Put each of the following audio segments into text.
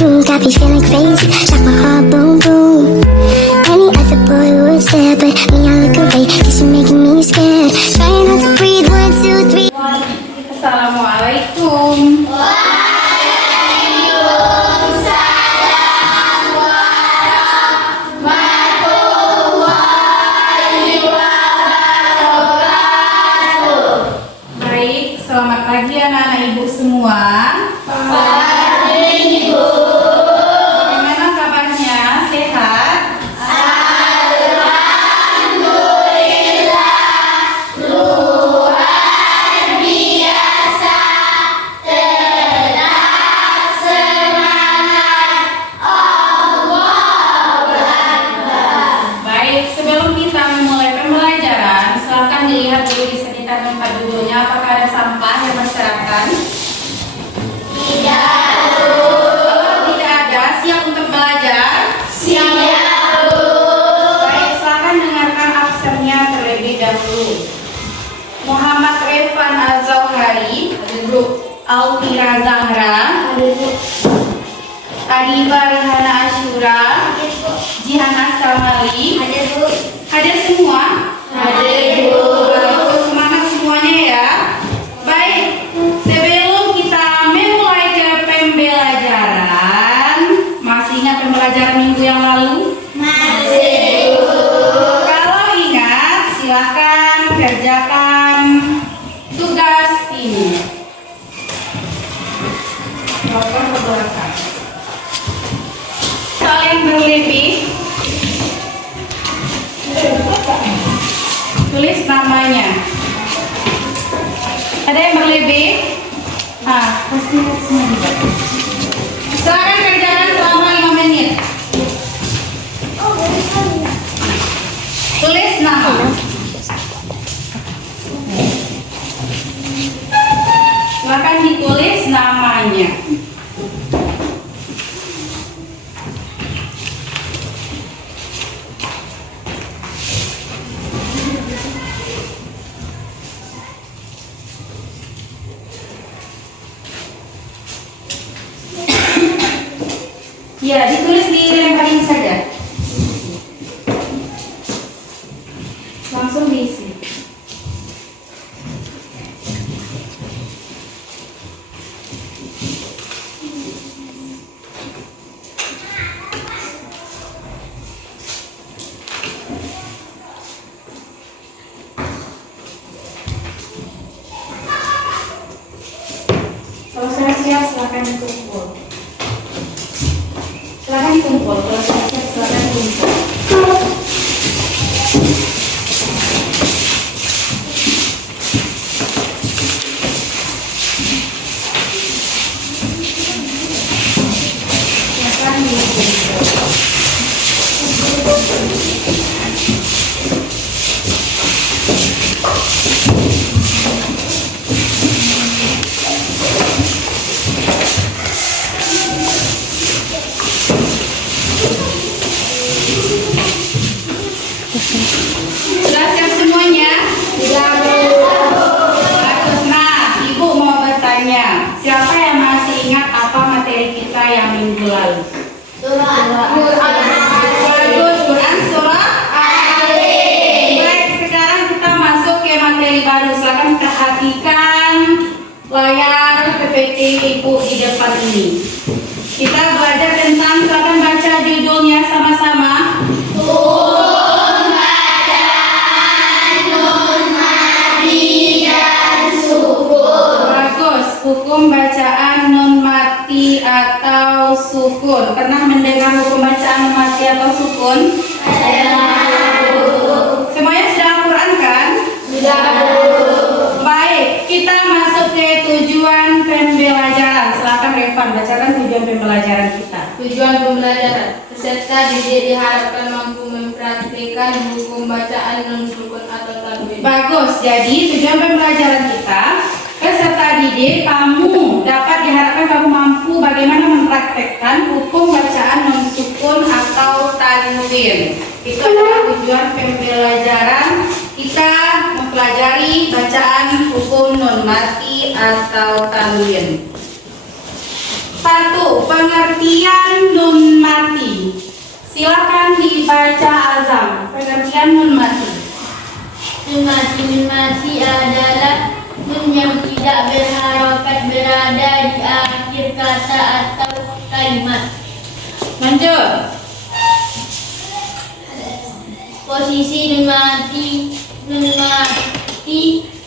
room, got me feeling crazy. Shot my heart, boom, boom. Any other boy would stare, but me, I look away, cause you're making me scared. Trying not to breathe, 1, 2, 3. Assalamualaikum. Baik, selamat pagi anak-anak ibu semua. Pagi ibu. Bagaimana kabarnya? Sehat? Dilihat dulu di sekitar tempat duduknya, apakah ada sampah yang berserakan? Tidak. Kalau tidak ada, siap untuk belajar? Siap. Baik, silakan dengarkan absennya terlebih dahulu. Muhammad Revan Az-Zawhari, Alfira Zahra, Adiba Rihana Ashura, Jihan Askamali, hadir semua? Hadir ibu. Semangat semuanya ya. Baik, sebelum kita memulai ke pembelajaran, masih ingat pembelajaran minggu yang lalu? Masih. Kalau ingat, silakan kerjakan tugas ini. Nomor belakang. Soal yang berlebih, tulis namanya. Ada yang berlebih? Kasih semua juga. Silakan kerjakan selama 5 menit. Tulis nama. Silakan ditulis namanya. Ya, ditulis di lempar ini saja. Langsung diisi. Kalau sudah siap, silakan dikumpul. Silakan dikumpul. Kalau sudah siap, silakan dikumpul. Silakan dikumpul. Sudah siap semuanya? Sudah. Bagus. Nah, Ibu mau bertanya, siapa yang masih ingat apa materi kita yang minggu lalu? Surah Bagus, Quran surah Al-Alif. Baik, sekarang kita masuk ke materi baru. Silakan perhatikan layar PPT Ibu di depan ini. Kita belajar tentang, silakan baca judulnya sama-sama. Hukum bacaan nun mati atau sukun. Pernah mendengar hukum bacaan nun mati atau sukun? Semuanya sudah Al-Quran kan? Sudah. Baik, kita masuk ke tujuan pembelajaran. Silakan Revan, bacakan tujuan pembelajaran kita. Tujuan pembelajaran, peserta didik diharapkan mampu mempraktikkan hukum bacaan non sukun atau tanwin. Bagus, jadi tujuan pembelajaran kita, peserta didik, kamu dapat diharapkan kamu mampu bagaimana mempraktekkan hukum bacaan non sukun atau tanwin. Itu adalah tujuan pembelajaran kita, mempelajari bacaan hukum non mati atau tanwin. 1. pengertian nun mati. Silakan dibaca Azam. Pengertian nun mati. Nun mati adalah nun yang tidak berharokat berada di akhir kata atau kalimat. Lanjut. Posisi nun mati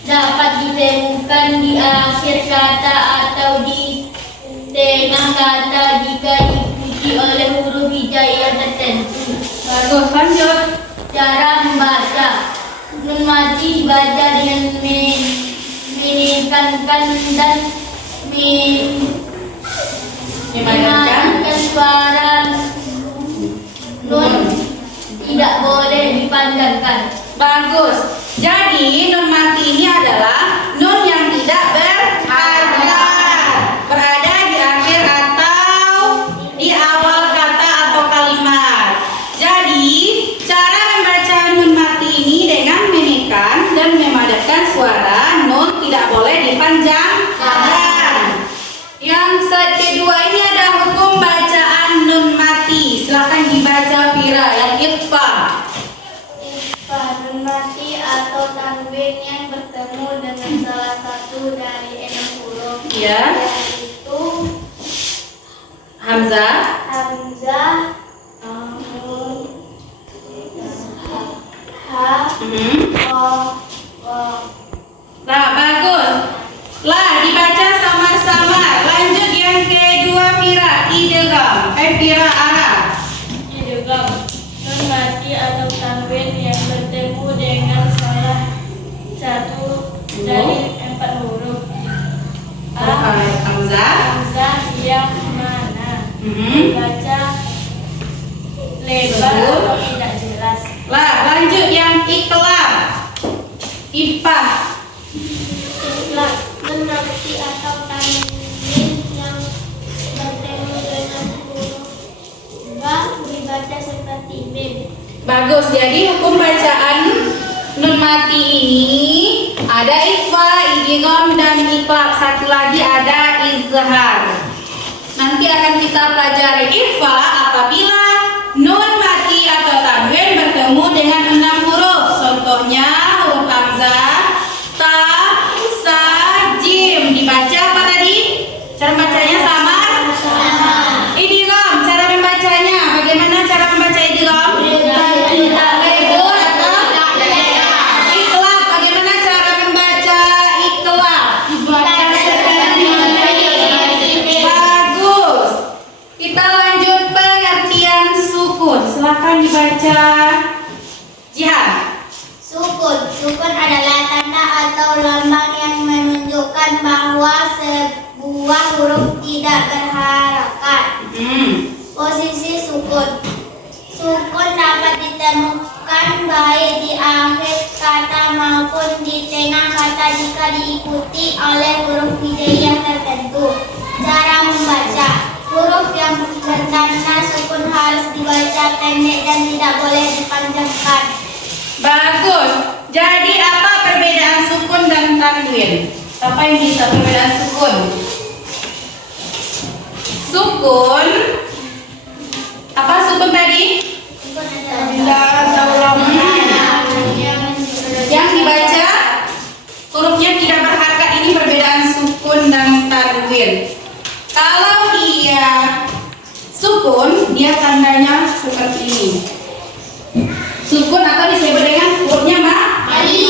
dapat ditemukan di akhir kata atau di tengah kata jika diikuti oleh huruf hijaiyah tertentu. Bagus, lanjut. Cara membaca. Nun mati dibaca dengan menekankan dan memainkan suara nun, tidak boleh dipanjangkan. Bagus. Jadi nun mati ini adalah nun yang tidak berharokat, berada di akhir atau di awal kata atau kalimat. Jadi cara membaca nun mati ini dengan menekan dan memadatkan suara nun, tidak boleh dipanjangkan. Yang kedua ini ada hukum bacaan nun mati. Silahkan dibaca Fira yang ikhfa. Nun mati atau tanwin yang bertemu dengan salah satu dari 6 huruf, Ya. yaitu Hamzah, hamzah, nun, ha, wa. Nah, bagus. Lah, dibaca samar-samar. Lanjut yang kedua Fira, idgham. Fira arah. Idgham. Nun mati atau tanwin yang bertemu dengan salah satu dari 4 huruf. Hamzah. Hamzah yang mana? Mhm. Baca lebar atau tidak jelas. Lah, lanjut yang iqlab. Ipah. Ikhlas. Nun mati atau tanwin yang bertemu dengan huruf ba dibaca seperti mim. Bagus. Jadi hukum bacaan nun mati ini ada ikhfa, idgham dan iqlab. Satu lagi ada izhar. Nanti akan kita pelajari ikhfa apabila nun mati atau tanwin bertemu dengan 6 huruf. Contohnya huruf hamzah, ta, sa, jim. Dibaca apa tadi? Cara bacanya sama? Idgham, cara membacanya. Bagaimana cara membaca idgham? Lebur atau iqlab. Bagaimana cara membaca iqlab? Bagus. Kita lanjut pengertian sukun. Silakan dibaca. Jihan. Sukun adalah tanda atau lambang yang menunjukkan bahwa sebuah huruf tidak berharokat. Posisi sukun. Sukun dapat ditemukan baik di akhir kata maupun di tengah kata jika diikuti oleh huruf hijaiyah tertentu. Cara membaca. Huruf yang bertanda sukun harus dibaca pendek dan tidak boleh dipanjangkan. Bagus. Jadi apa perbedaan sukun dan tanwin? Apa yang bisa perbedaan sukun? Sukun. Apa sukun tadi? Yang dibaca hurufnya tidak berharokat, ini perbedaan sukun dan tanwin. Kalau dia sukun, dia tandanya seperti ini. Sukun atau disebut dengan hurufnya mati.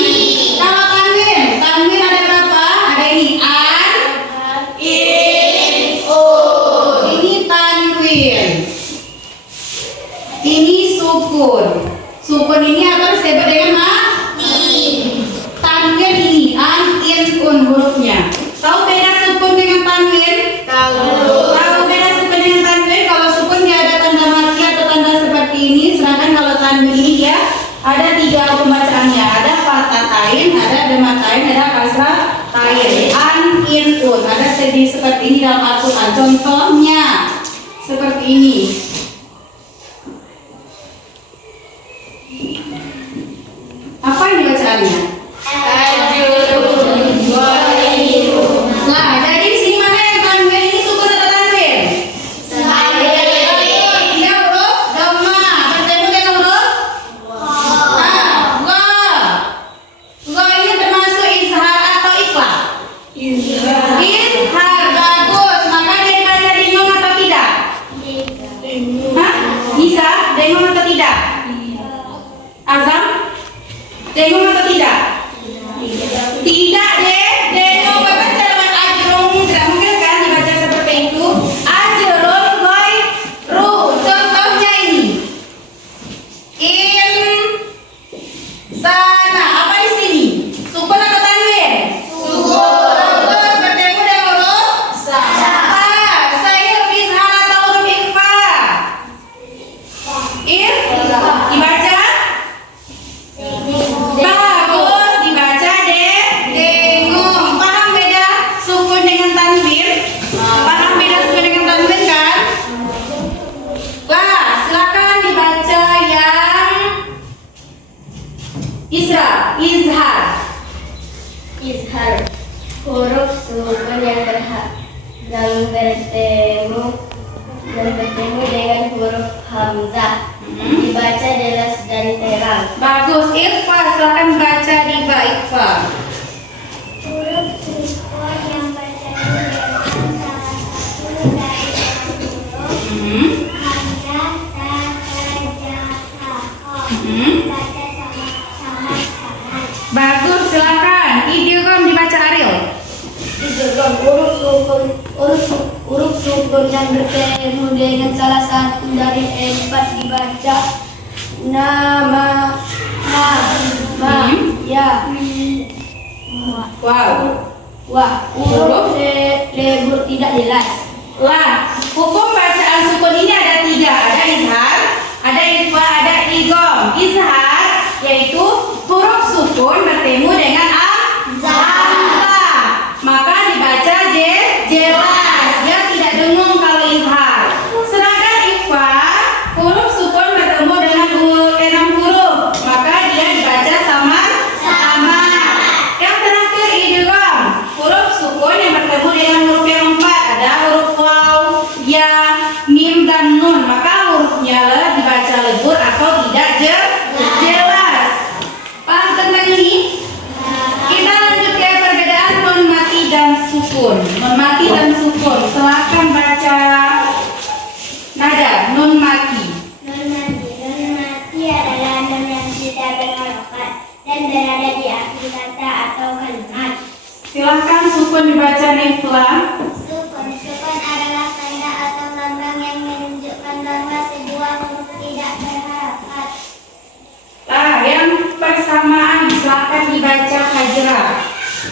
Kalau tanwin ada berapa? Ada ini an, in, o. Ini tanwin. Ini sukun. Sukun ini apa disebut dengan mati. Tanwin ini an, in, un hurufnya. Tahu beda sukun dengan tanwin? Tahu beda sukun dengan tanwin? Kalau sukun dia ada tanda mati atau tanda seperti ini, sedangkan kalau tanwin ini dia ada 3 pembacaannya. Ada fathatain, ada dhammatain, ada kasratain. An, in, un. Ada sedih seperti ini dalam Al-Quran. Contohnya seperti ini. Apa ini bacaannya? Nah, dari sini mana yang tanwin? Ini sukun atau tanwin? huruf sukun yang bertemu dengan huruf hamzah. Dibaca jelas dan terang. Bagus, Iqfa, silakan baca Diva, Iqfa. Huruf sukun yang bertemu dengan salah satu dari huruf hamzah, ta, ja, ha, ho. Baca sama-sama. Bagus, silakan. Idgham dibaca Ariel. Idgham huruf sukun yang bertemu dengan salah satu dari empat dibaca nama, ya, Wow. wah. Huruf lebur tidak jelas. Lah, hukum bacaan sukun ini ada 3. Ada izhar, ada ikhfa, ada idgham. Izhar yaitu huruf sukun bertemu dengan hamzah, maka dibaca jelas, dia tidak dengung kalau izhar. Sedangkan ikhfa, huruf sukun bertemu dengan 6 huruf, maka dia dibaca sama. Yang terakhir idgham, huruf sukun yang bertemu dengan huruf yang 4, ada huruf waw, ya, mim dan nun, maka hurufnya dibaca lebur atau tidak jelas. Paham tentang ini? Kita lanjut ke perbedaan nun mati dan sukun. Nun mati dan sukun, silakan baca nada nun mati. Nun mati adalah nun yang tidak berharokat dan berada di akhir kata atau kalimat. Silahkan sukun dibaca Nifla. Sukun adalah tanda atau lambang yang menunjukkan bahwa sebuah huruf tidak berharokat. Nah, yang persamaan silahkan dibaca Hajra.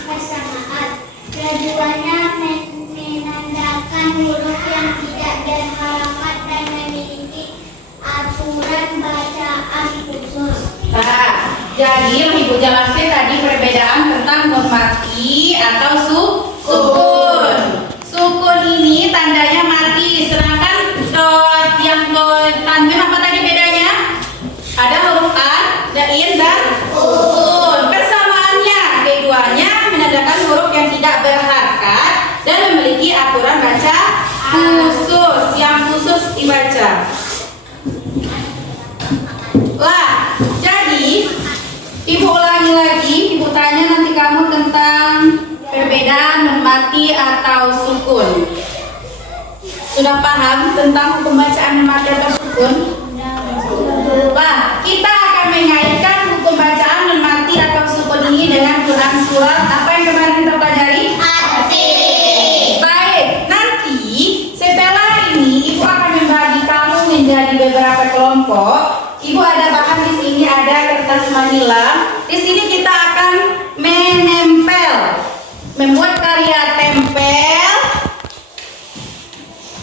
Persamaan, keduanya menandakan huruf yang tidak berharokat dan memiliki aturan bacaan khusus. Nah, jadi yang Ibu jelaskan tadi perbedaan tentang nun mati atau sukun. Sukun ini tandanya mati, sedangkan yang tanwin apa tadi bedanya? Ada huruf an, dain dan un. Persamaannya, keduanya menandakan huruf yang tidak berharakat dan memiliki aturan baca khusus, yang khusus dibaca. Lah, jadi Ibu ulangi lagi, Ibu tanya nanti kamu tentang perbedaan nun mati atau sukun. Sudah paham tentang pembacaan nun mati atau sukun? Nah, kita akan mengaitkan hukum bacaan nun mati atau sukun ini dengan Quran surat apa yang kemarin kita pelajari? Baik, nanti setelah ini Ibu akan membagi kamu menjadi beberapa kelompok. Ibu ada bahan di sini, ada kertas manila. Di sini kita akan membuat karya tempel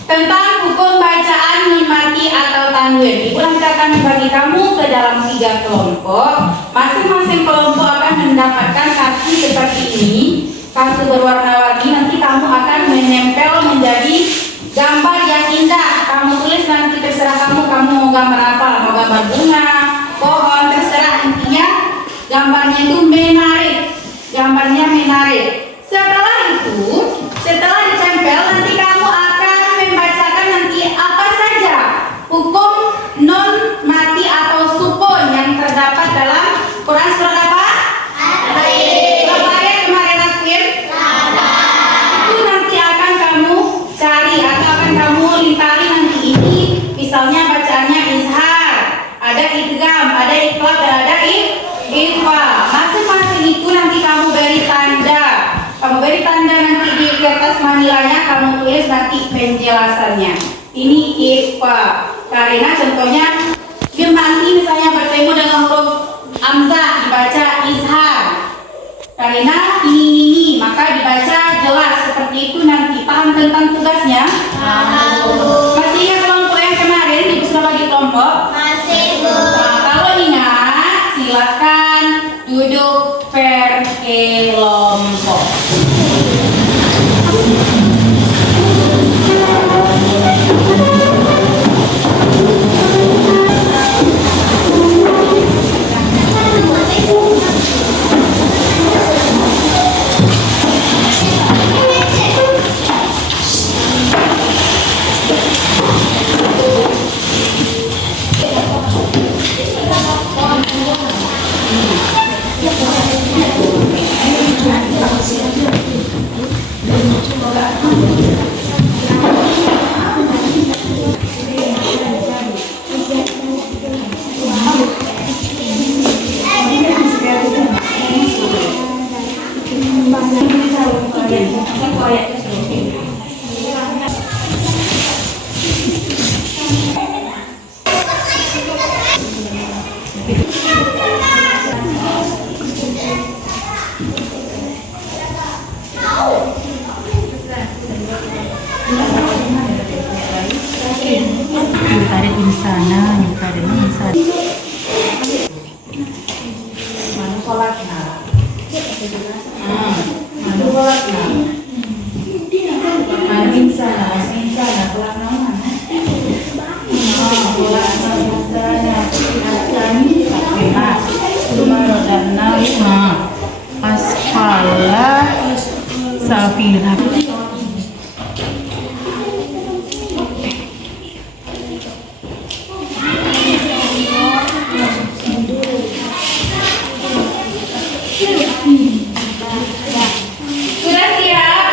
tentang hukum bacaan nun mati atau tanwin. Ibu nanti akan membagi kamu ke dalam 3 kelompok. Masing-masing kelompok akan mendapatkan kartu seperti ini, kartu berwarna-warni. Nanti kamu akan menempel menjadi gambar yang indah. Kamu tulis nanti, terserah kamu mau gambar apa, mau gambar bunga, pohon, terserah. Intinya gambarnya itu menarik, gambarnya menarik. Setelah ditempel, nanti kamu akan membacakan nanti apa saja hukum nun mati atau sukun yang terdapat dalam Quran surat apa? Berapa ayat kemarin akhir? Itu nanti akan kamu cari atau akan kamu lintari nanti ini. Misalnya bacaannya izhar, ada idgham, ada ikhlas, dan ada ikhfa. Masing-masing itu nanti kamu beri tanda. Kamu beri tanda nanti di kertas manilanya, kamu tulis nanti penjelasannya. Ini ikhfa. Karena contohnya dia nanti misalnya bertemu dengan huruf hamzah dibaca izhar. Karena ini maka dibaca jelas seperti itu nanti. Paham tentang tugasnya? Masih ingat kelompok yang kemarin Ibu sudah bagi kelompok? Masih, Bu. Nah, kalau ingat silakan duduk per kelompok. Tarik insana, tarik insana. Manu kolakna. Manu kolakna. Manu insana, insana kolakna mana? Kolakna insana. Asani mas. Lumarodarna lima. Asfala safila. Sudah siap?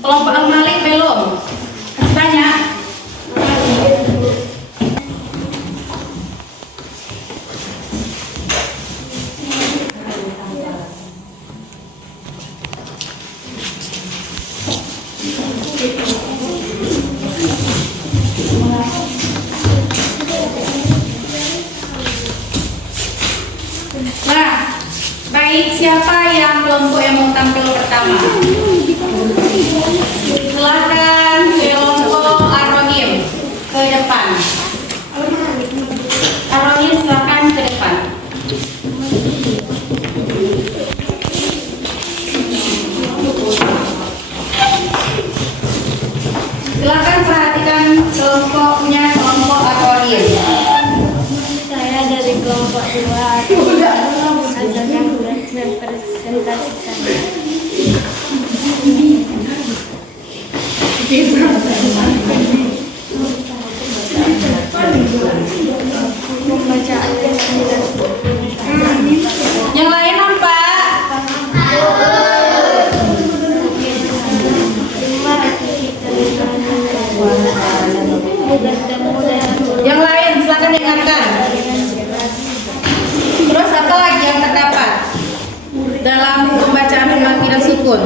Kelompok Al-Malik belum? Kasih tanya. Nah, baik, siapa yang kelompok yang mau tampil pertama? Silakan kelompok Ar-Rahim ke depan. Ar-Rahim silakan ke depan. Silakan perhatikan kelompoknya kelompok Ar-Rahim. Saya dari kelompok 2 akan representasi saya. Pembacaan Yang lain apa? Yang lain silakan dengarkan. Terus apa lagi yang terdapat dalam pembacaan maki dan sukun?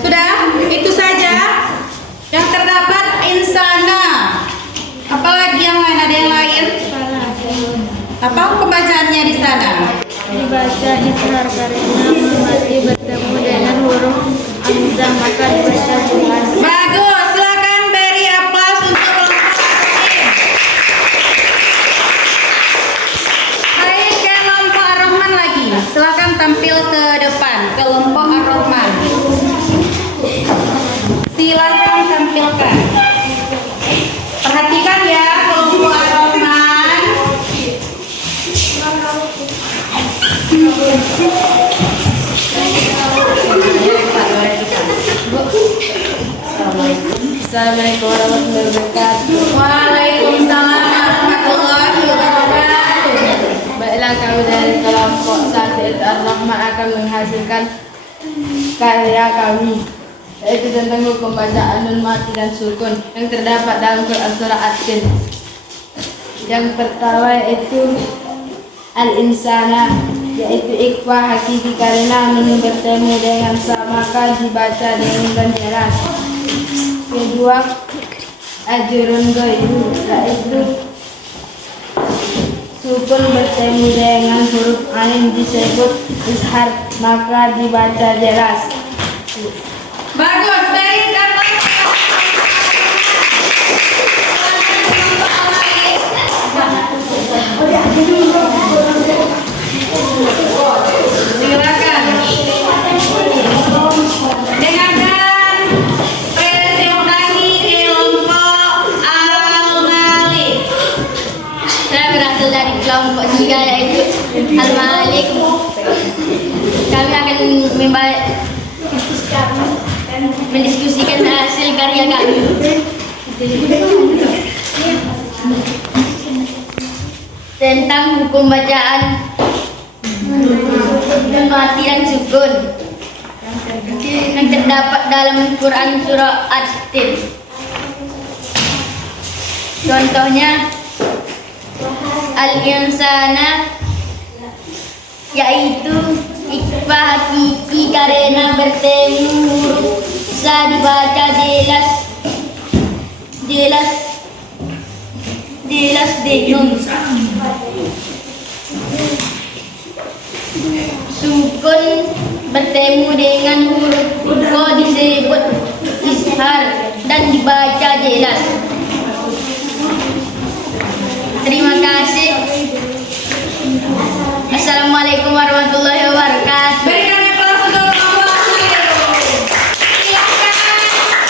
Sudah? Itu saja yang terdapat insana. Apalagi yang lain? Ada yang lain? Apa pembacaannya di sana? dibaca ishar karena mengamati bertemu dengan huruf hamzah maka dibaca jelas. Bagus, silakan beri aplaus untuk kelompok Ar-Rahim. Baik, kelompok Ar-Rahman lagi. Silakan tampil ke depan, kelompok Ar-Rahman. Silakan tampilkan. Perhatikan ya, kelompok Ar-Rahman. Assalamualaikum warahmatullahi wabarakatuh. Waalaikumsalam warahmatullahi wabarakatuh. Baiklah, kami dari kelompok Sasid Ar-Rahman akan menghasilkan karya kami, yaitu tentang hukum bacaan nun mati dan sukun yang terdapat dalam Quran surah At-Tin. Yang pertama yaitu al-insana, yaitu ikhfa hakiki karena nun bertemu dengan sama maka dibaca dengan jelas. Kedua, ajrun ghairu, yaitu sukun bertemu dengan huruf ain disebut ishar maka dibaca jelas. Bagus, beri aplaus. Silakan. Dengarkan presentasi kelompok Al-Malik. Saya berasal dari kelompok 3 yaitu Al-Malik. Kami akan mendiskusikan hasil karya kami. Tentang hukum bacaan nun mati dan sukun yang terdapat dalam Quran surah At-Tin. Contohnya al-insana, yaitu ikhfa hakiki karena bertemu huruf sa dibaca jelas dengan sukun bertemu dengan huruf ko disebut ishar dan dibaca jelas. Terima kasih. Assalamualaikum warahmatullahi wabarakatuh. Berikan aplaus untuk kelompok Al-Malik. Silakan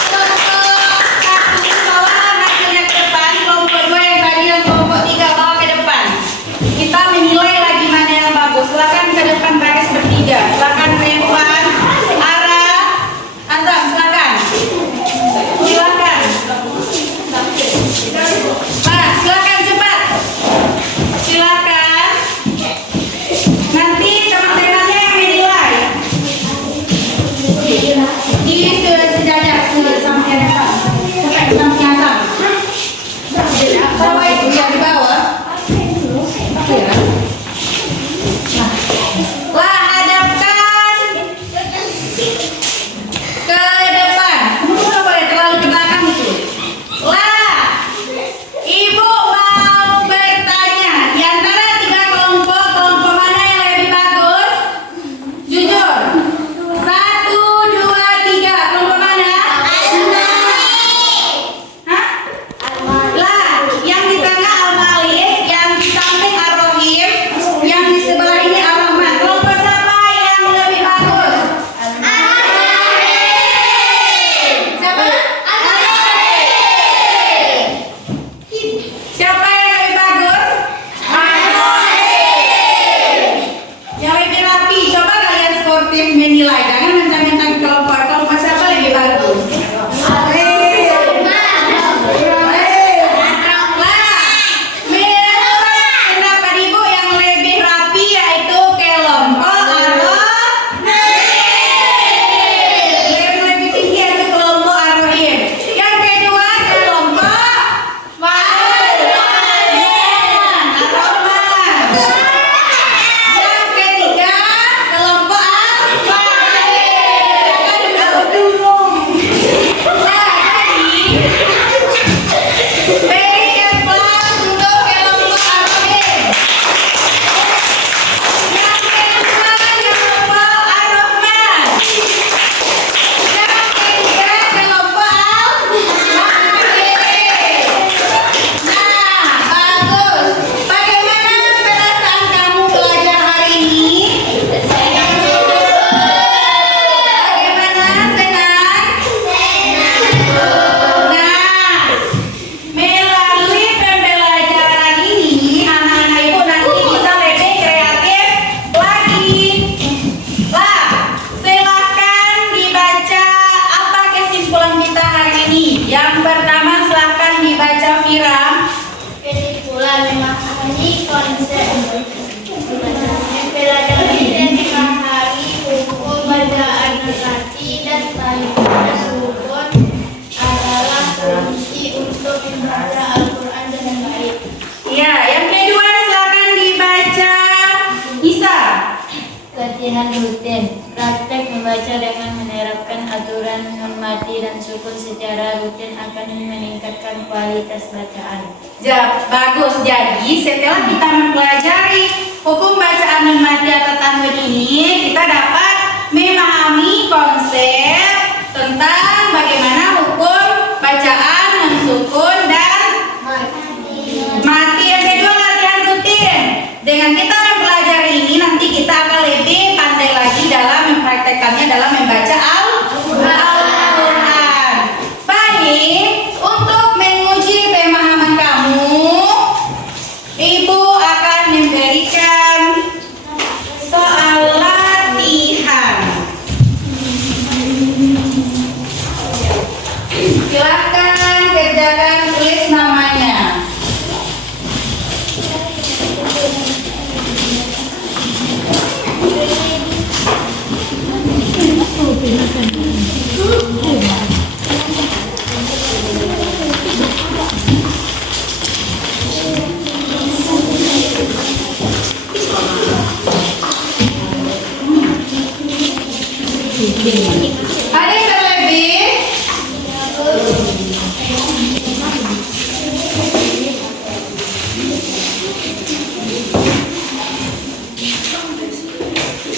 kelompok 1 ke bawah, hasilnya ke depan. Kelompok 2 yang tadi dan kelompok 3 bawa ke depan. Kita menilai lagi mana yang bagus. Silakan ke depan baris bertiga. Silakan Revan, Ara, Azam, silakan. Silakan. Pelajaran memahami hukum bacaan narasi dan tanda rukun adalah kunci untuk membaca Al-Quran dengan baik. Ya, yang kedua silakan dibaca. Isa. Latihan rutin. Praktek membaca dengan menerapkan aturan menghormati dan sukun secara rutin akan meningkatkan kualitas bacaan. Bagus. Jadi setelah kita mempelajari hukum bacaan nun mati atau tanwin ini, kita dapat memahami konsep tentang bagaimana hukum bacaan nun sukun dan mati. Yang kedua latihan rutin. Dengan kita mempelajari ini, nanti kita akan lebih pandai lagi dalam mempraktekkannya dalam membaca Al-Quran. Baik, untuk menguji pemahaman kamu, Ibu akan memberikan soal latihan. Silakan kerjakan, tulis namanya. Ada yang terlebih?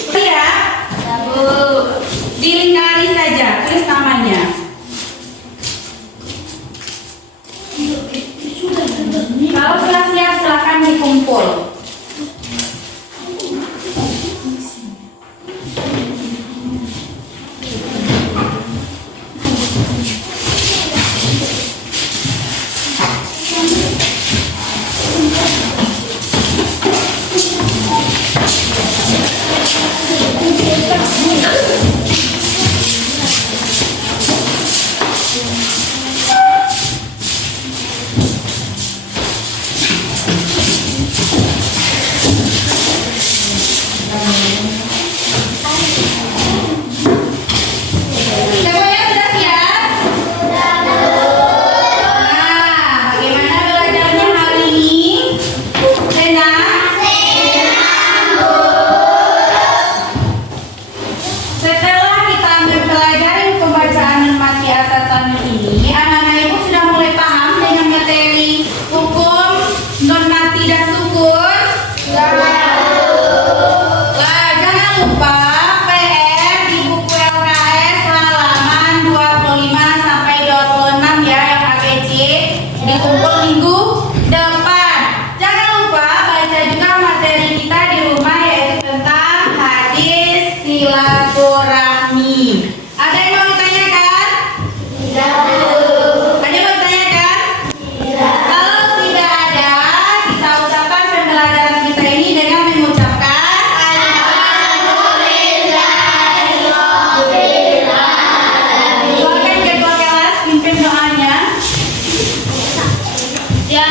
Tidak? Dilingkari saja, tulis namanya. Kalau sudah siap, silakan dikumpul. Ya,